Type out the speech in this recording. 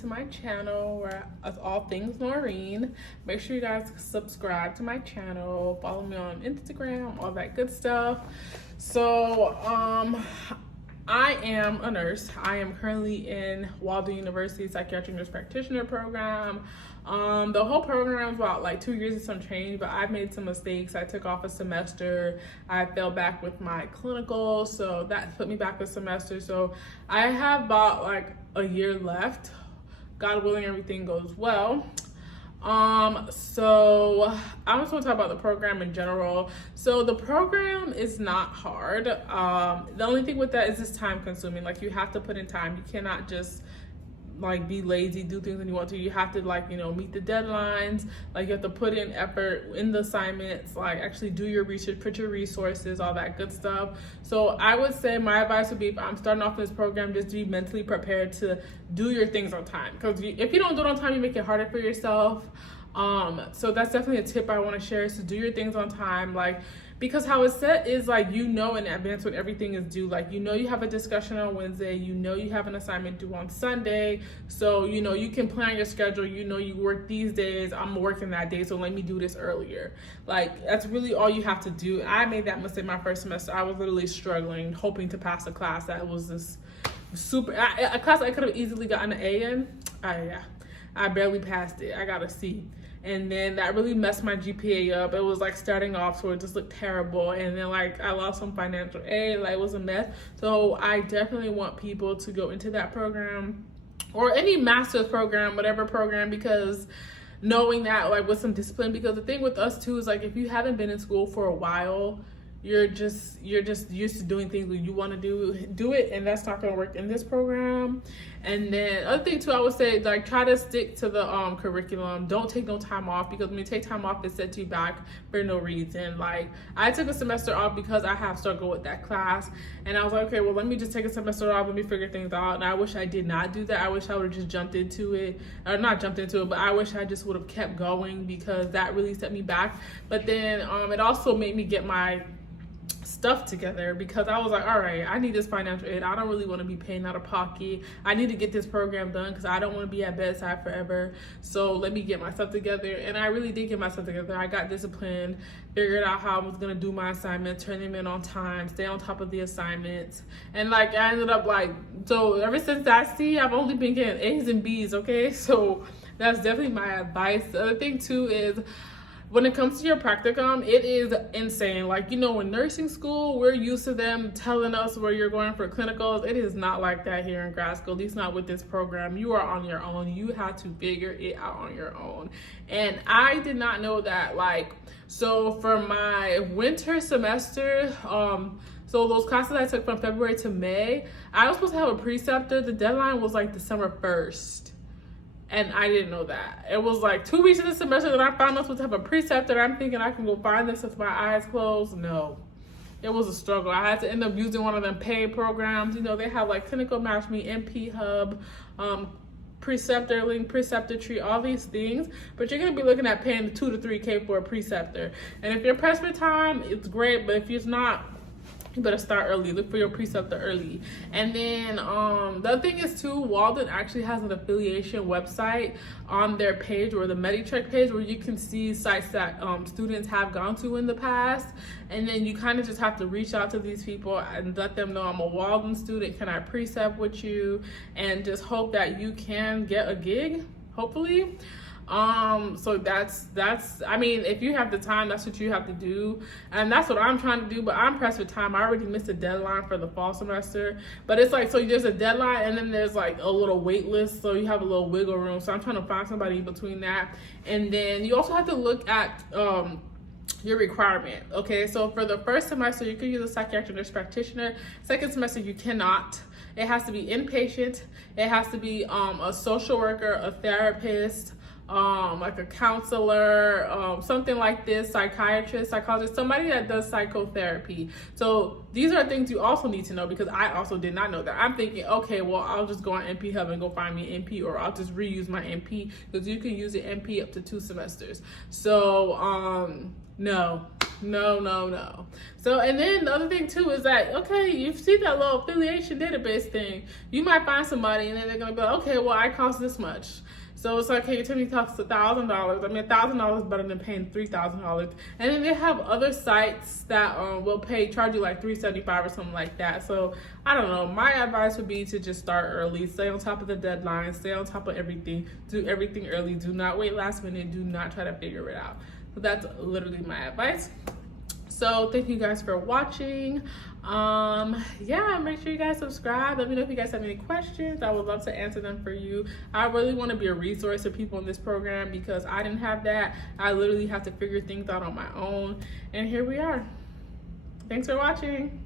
to my channel where it's all things Noreen. Make sure you guys subscribe to my channel, follow me on Instagram, all that good stuff. So I am a nurse. I am currently in Walden University Psychiatric Nurse Practitioner program. The whole program is about like 2 years and some change, but I've made some mistakes. I took off a semester. I fell back with my clinical, so that put me back a semester. So I have about like a year left. God willing, everything goes well. So I'm just going to talk about the program in general. So the program is not hard. The only thing with that is it's time consuming. Like, you have to put in time. You cannot just like be lazy, do things when you want to. You have to, like, you know, meet the deadlines. Like, you have to put in effort in the assignments, like actually do your research, put your resources, all that good stuff. So I would say my advice would be, if I'm starting off this program, just to be mentally prepared to do your things on time. Because if you don't do it on time, you make it harder for yourself. So that's definitely a tip I want to share, is to do your things on time. Like, because how it's set is, like, you know in advance when everything is due. Like, you know you have a discussion on Wednesday, you know you have an assignment due on Sunday, so you know you can plan your schedule. You know you work these days, I'm working that day, so let me do this earlier. Like, that's really all you have to do. I made that mistake my first semester. I was literally struggling, hoping to pass a class that was this a class I could have easily gotten an A in. I barely passed it. I got a C. And then that really messed my GPA up. It was like starting off, so it just looked terrible. And then, like, I lost some financial aid. Like, it was a mess. So I definitely want people to go into that program, or any master's program, whatever program, because knowing that, like, with some discipline. Because the thing with us too is, like, if you haven't been in school for a while, you're just used to doing things when you want to do it, and that's not going to work in this program. And then other thing too, I would say, like, try to stick to the curriculum. Don't take no time off, because when you take time off, it sets you back for no reason. Like, I took a semester off because I have struggled with that class, and I was like, okay, well, let me just take a semester off, let me figure things out. And I wish I did not do that. I wish I would have just jumped into it, or not jumped into it, but I wish I just would have kept going, because that really set me back. But then it also made me get my stuff together, because I was like, all right, I need this financial aid. I don't really want to be paying out of pocket. I need to get this program done, because I don't want to be at bedside forever. So let me get myself together. And I really did get myself together. I got disciplined, figured out how I was going to do my assignments, turn them in on time, stay on top of the assignments. And, like, I ended up, like, so ever since that C, I've only been getting A's and B's, okay? So that's definitely my advice. The other thing too is, when it comes to your practicum, it is insane. Like, you know, in nursing school, we're used to them telling us where you're going for clinicals. It is not like that here in grad school, at least not with this program. You are on your own. You have to figure it out on your own. And I did not know that. Like, so for my winter semester, so those classes I took from February to May, I was supposed to have a preceptor. The deadline was like December 1st. And I didn't know that. It was like 2 weeks of the semester that I found out supposed to have a preceptor. I'm thinking I can go find this with my eyes closed. No, it was a struggle. I had to end up using one of them paid programs. You know, they have like Clinical Match Me, NP Hub, Preceptor Link, Preceptor Tree, all these things. But you're gonna be looking at paying $2 to $3K for a preceptor. And if you're pressed for time, it's great. But if you're not, you better start early. Look for your preceptor early. And then the other thing is too, Walden actually has an affiliation website on their page, or the MediCheck page, where you can see sites that students have gone to in the past. And then you kind of just have to reach out to these people and let them know, I'm a Walden student, can I precept with you? And just hope that you can get a gig, hopefully. So that's I mean, if you have the time, that's what you have to do, and that's what I'm trying to do. But I'm pressed for time. I already missed a deadline for the fall semester, but it's like, so there's a deadline and then there's like a little wait list, so you have a little wiggle room. So I'm trying to find somebody in between that. And then you also have to look at your requirement. Okay, so for the first semester, you can use a psychiatric nurse practitioner. Second semester, you cannot. It has to be inpatient. It has to be a social worker, a therapist, like a counselor, something like this, psychiatrist, psychologist, somebody that does psychotherapy. So these are things you also need to know, because I also did not know that. I'm thinking, okay, well, I'll just go on NP Hub and go find me an NP, or I'll just reuse my NP, because you can use an NP up to 2 semesters. So no, No. So, and then the other thing too is that, okay, you see that little affiliation database thing, you might find somebody and then they're gonna be like, okay, well, I cost this much. So it's like, hey, your attorney costs $1,000. I mean, $1,000 is better than paying $3,000. And then they have other sites that will charge you like $375 or something like that. So I don't know. My advice would be to just start early, stay on top of the deadline, stay on top of everything, do everything early. Do not wait last minute. Do not try to figure it out. So that's literally my advice. So thank you guys for watching. Yeah, make sure you guys subscribe. Let me know if you guys have any questions. I would love to answer them for you. I really want to be a resource for people in this program because I didn't have that. I literally have to figure things out on my own. And here we are. Thanks for watching.